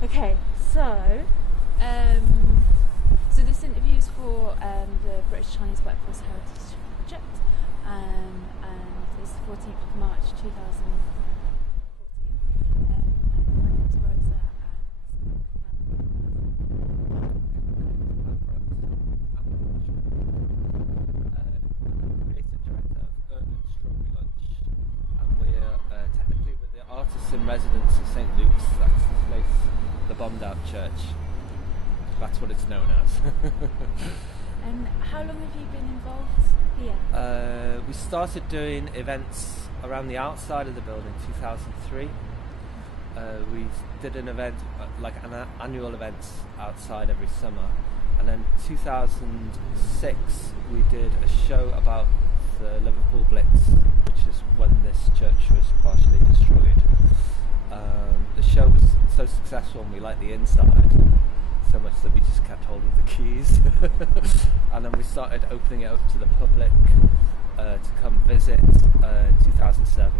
Okay, um, so this interview is for the British Chinese Workforce Heritage Project, and it's the 14th of March 2014. And my name is Rosa, Creative Director of Urban Strawberry Lunch, and we're technically with the artists in residence of St Luke's. That's the place, the bombed out church. That's what it's known as. and how long have you been involved here? We started doing events around the outside of the building in 2003. We did an event, like an annual events outside every summer, and then 2006 we did a show about the Liverpool Blitz, which is when this church was partially destroyed. The show was so successful and we liked the inside so much that we just kept hold of the keys and then we started opening it up to the public to come visit in 2007,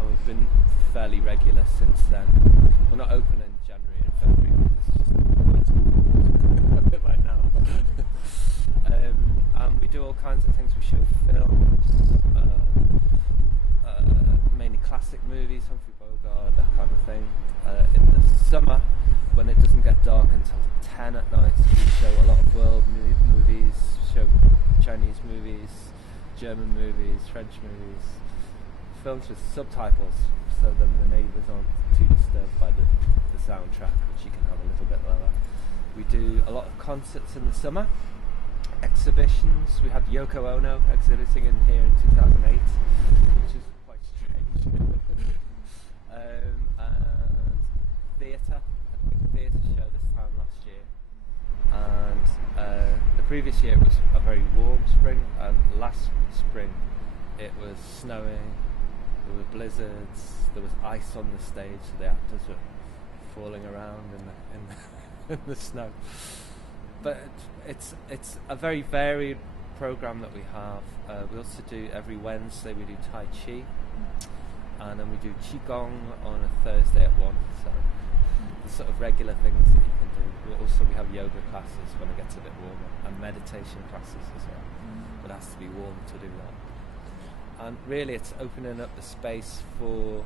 and we've been fairly regular since then. We're not open in January and February because it's just a bit right now. And we do all kinds of things. We show films, mainly classic movies, Humphrey Bogart, that kind of thing. In the summer, when it doesn't get dark until 10 at night, we show a lot of world movies, show Chinese movies, German movies, French movies, films with subtitles, so then the neighbours aren't too disturbed by the soundtrack, which you can have a little bit lower. We do a lot of concerts in the summer, exhibitions. We had Yoko Ono exhibiting in here in 2008, which is quite strange. And theatre, had a big theatre show this time last year, and the previous year it was a very warm spring, and last spring it was snowing, there were blizzards, there was ice on the stage, so the actors were falling around in the snow. But it's a very varied programme that we have. We also do every Wednesday we do Tai Chi, and then we do Qigong on a Thursday at 1, so the sort of regular things that you can do. We have yoga classes when it gets a bit warmer, and meditation classes as well, but it has to be warm to do that. And really it's opening up the space for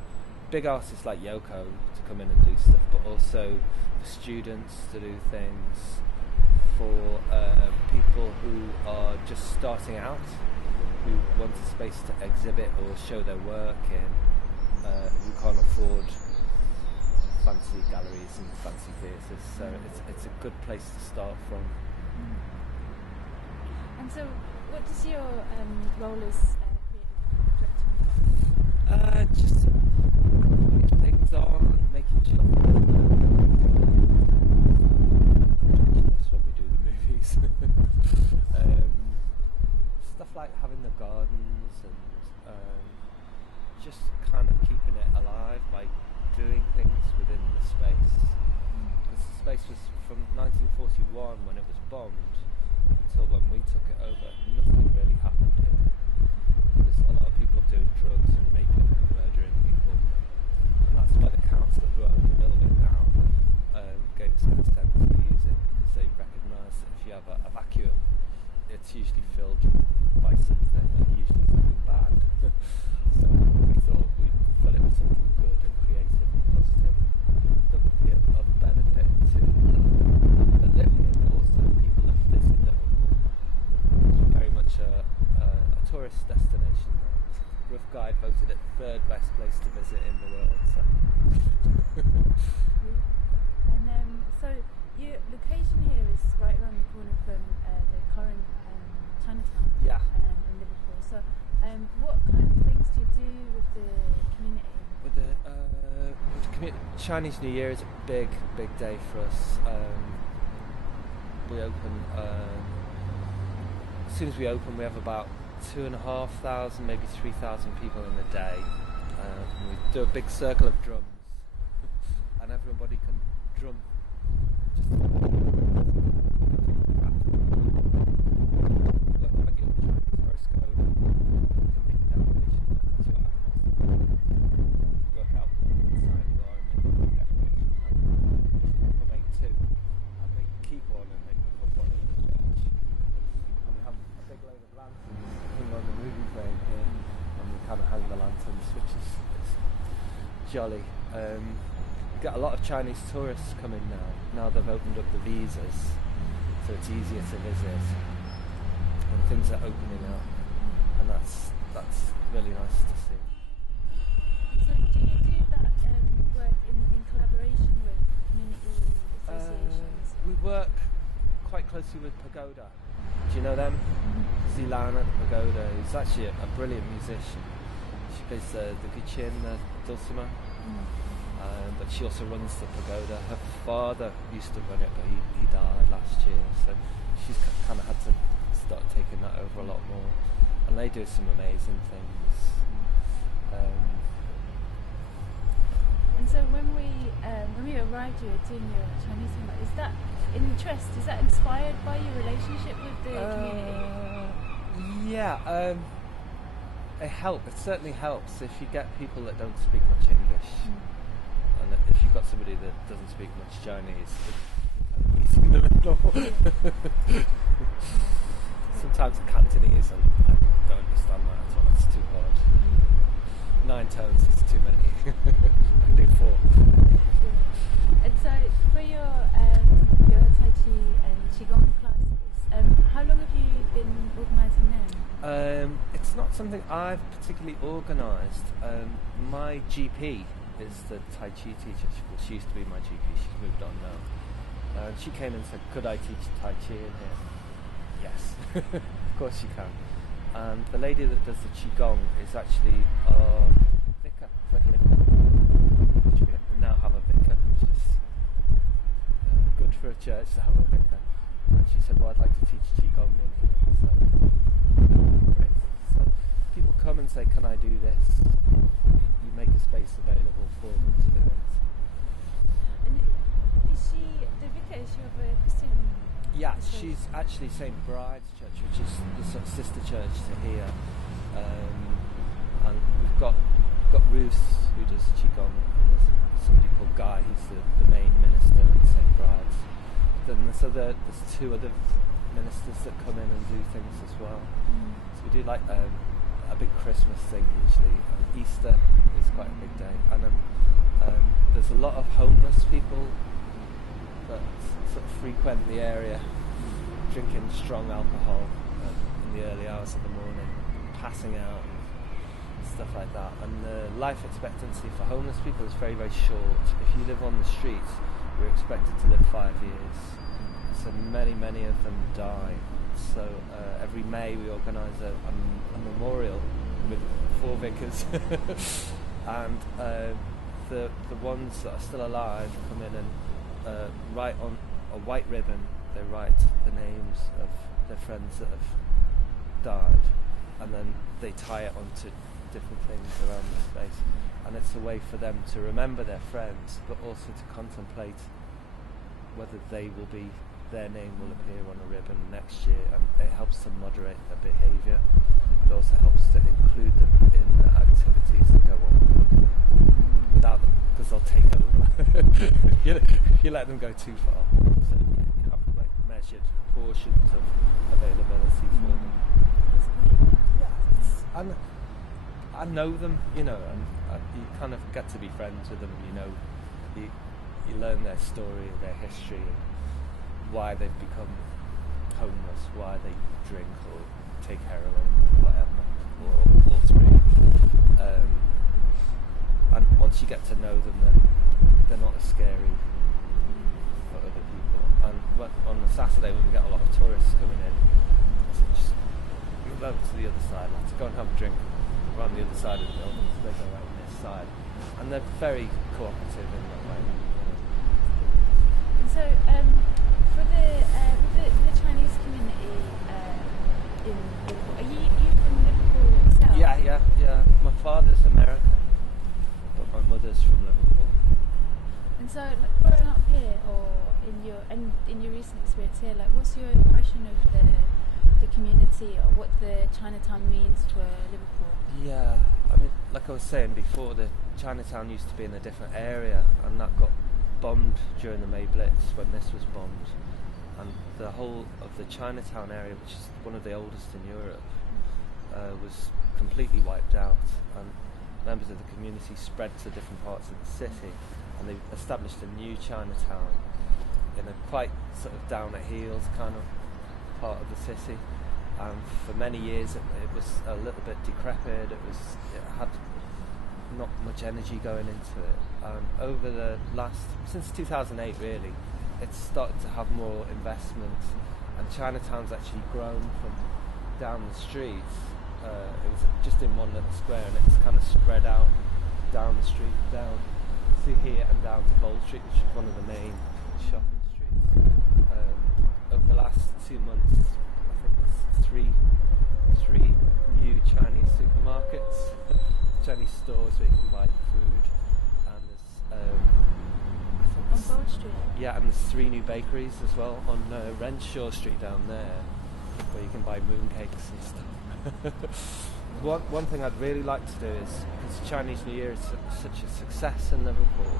big artists like Yoko to come in and do stuff, but also for students to do things, for people who are just starting out, who want a space to exhibit or show their work in, who can't afford fancy galleries and fancy theatres, so it's a good place to start from. And so what does your role as creative director Just putting things on, making sure that's when we do the movies. Stuff like having the gardens and just kind of keeping it alive by doing things within the space. Because the space was from 1941 when it was bombed until when we took it over, nothing really happened here. There was a lot of people doing drugs and raping and murdering people, and that's why the council who own the building now gave us consent to use it, because they recognise that if you have a vacuum, it's usually filled by something, and usually something bad. So we thought we'd fill it with something good and creative and positive that would be of benefit to the live here, but also people that visit Liverpool. It's very much a tourist destination now. Rough Guide voted it third best place to visit in the world. So. And so your location here is right around the corner from the current Chinatown in Liverpool. So what kind of things do you do with the community? With the community, Chinese New Year is a big day for us. We open as soon as we open, we have about 2,500, maybe 3,000 people in a day. We do a big circle of drums, and everybody can drum. jolly. Get a lot of Chinese tourists coming now. Now they've opened up the visas, so it's easier to visit, and things are opening up, and that's really nice to see. So do you do that work in collaboration with community associations? We work quite closely with Pagoda. Do you know them? Zilana Pagoda. He's actually a brilliant musician. She plays the guitar and the dulcimer. But she also runs the pagoda. Her father used to run it, but he died last year, so she's kind of had to start taking that over a lot more. And they do some amazing things. And so when we arrived, you were doing your Chinese thing. Is that interest? Is that inspired by your relationship with the community? Yeah. It certainly helps if you get people that don't speak much English. And if you've got somebody that doesn't speak much Chinese, it's kind of easy in the middle. Sometimes Cantonese, and I don't understand that at all. It's too hard. 9 tones is too many. I do 4. And so for your Tai Chi and Qigong classes, how long have you been organising them? It's not something I've particularly organised. My GP is the Tai Chi teacher. She used to be my GP. She's moved on now. She came and said, "Could I teach Tai Chi in here?" Yes, of course you can. And the lady that does the Qigong is actually our vicar for here. We now have a vicar, which is good for a church to have a vicar. And she said, "Well, I'd like to teach Qigong in here." So, great. So people come and say, "Can I do this?" You make a space available for them to do it. And is she the vicar? Is she of a Christian? Yeah, she's actually St. Bride's Church, which is the sort of sister church to here. And we've got Ruth, who does Qigong, and there's somebody called Guy, who's the main minister at St. Bride's. So there's 2 other ministers that come in and do things as well. So we do like a big Christmas thing usually, and Easter is quite a big day. And there's a lot of homeless people that sort of frequent the area, drinking strong alcohol in the early hours of the morning, passing out and stuff like that. And the life expectancy for homeless people is very, very short. If you live on the street, you're expected to live 5 years. So many of them die. So every May we organise a memorial with 4 vicars, and the ones that are still alive come in and write on a white ribbon. They write the names of their friends that have died, and then they tie it onto different things around the space. And it's a way for them to remember their friends, but also to contemplate whether their name will appear on a ribbon next year, and it helps to moderate their behaviour. It also helps to include them in the activities that go on without them, because they'll take over. you let them go too far, so you have like measured portions of availability for them. That's great. Yeah, and I know them, and you kind of get to be friends with them. You learn their story, their history, why they've become homeless, why they drink or take heroin, whatever, or all 3. And once you get to know them, then they're not as scary for other people. And on a Saturday when we get a lot of tourists coming in, so just move over to the other side, let's go and have a drink. We're on the other side of the building, so they go around this side. And they're very cooperative in that way. And so, for the Chinese community in Liverpool, are you from Liverpool yourself? Yeah. My father's American, but my mother's from Liverpool. And so, growing up here, or in your recent experience here, what's your impression of the community, or what the Chinatown means for Liverpool? Yeah, I mean, like I was saying before, the Chinatown used to be in a different area, and that got bombed during the May Blitz when this was bombed, and the whole of the Chinatown area, which is one of the oldest in Europe, was completely wiped out. And members of the community spread to different parts of the city, and they established a new Chinatown in a quite sort of down at heels kind of part of the city. And for many years it was a little bit decrepit. It had not much energy going into it. Over the since 2008 really, it's started to have more investment, and Chinatown's actually grown from down the street. It was just in one little square, and it's kind of spread out down the street, down to here and down to Bold Street, which is one of the main shopping streets. Over the last 2 months, I think there's three new Chinese supermarkets, Chinese stores where you can buy food, and there's on Bold Street. Yeah, and there's 3 new bakeries as well on Renshaw Street down there, where you can buy mooncakes and stuff. One thing I'd really like to do is, because Chinese New Year is such a success in Liverpool,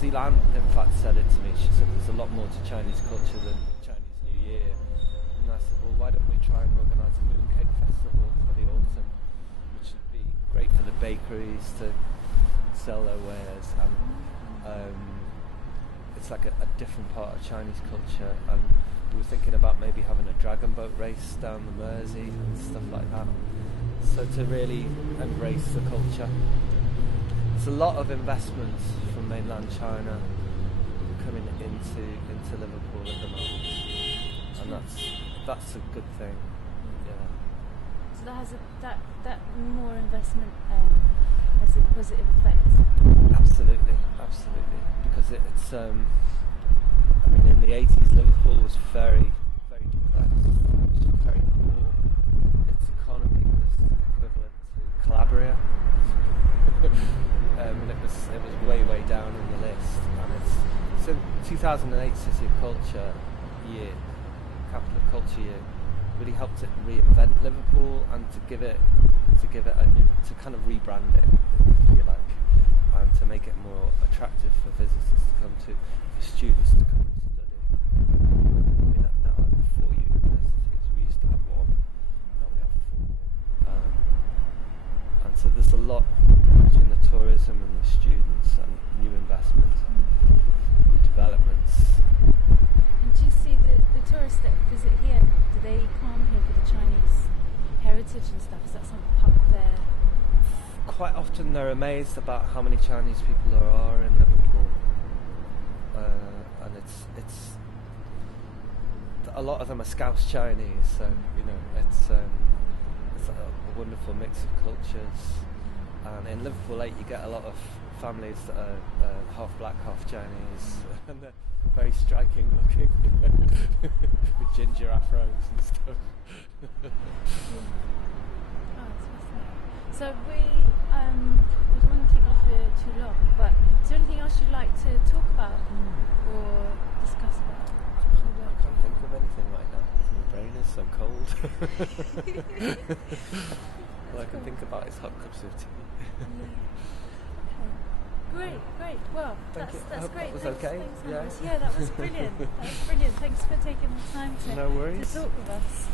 Zilan in fact said it to me. She said there's a lot more to Chinese culture than Chinese New Year, and I said, well, why don't we try and organise a mooncake festival for the autumn, which would be great for the bakeries to sell their wares, and it's like a different part of Chinese culture. And we were thinking about maybe having a dragon boat race down the Mersey and stuff like that. So to really embrace the culture. There's a lot of investment from mainland China coming into Liverpool at the moment, and that's a good thing. Yeah. So that has that more investment has a positive effect. Absolutely, because it's. I mean, in the 80s, Liverpool was very, very depressed, very poor. Its economy was equivalent to Calabria, and it was way down in the list. And it's so 2008 City of Culture year, Capital of Culture year, really helped it reinvent Liverpool and to give it a new, to kind of rebrand it, if you like, and to make it more attractive for visitors to come to, for students to come. Now have 4 universities. We used to have 1, now we have 4. And so there's a lot between the tourism and the students and new investment, new developments. And do you see the tourists that visit here, do they come here for the Chinese heritage and stuff? Is that some part of their... Quite often they're amazed about how many Chinese people there are in Liverpool. And it's a lot of them are Scouse Chinese, so it's a wonderful mix of cultures. And in Liverpool 8 you get a lot of families that are half black, half Chinese, and they're very striking looking, with ginger afros and stuff. Oh, that's fascinating. So we don't want to keep you for too long, but is there anything else you'd like to talk about or discuss about? I can't think of anything right now. My brain is so cold. All I can think about is hot cups of tea. Okay. Great. Well, that's great. That was thanks, okay. Thanks, yeah, that was brilliant. Thanks for taking the time to No worries. talk with us.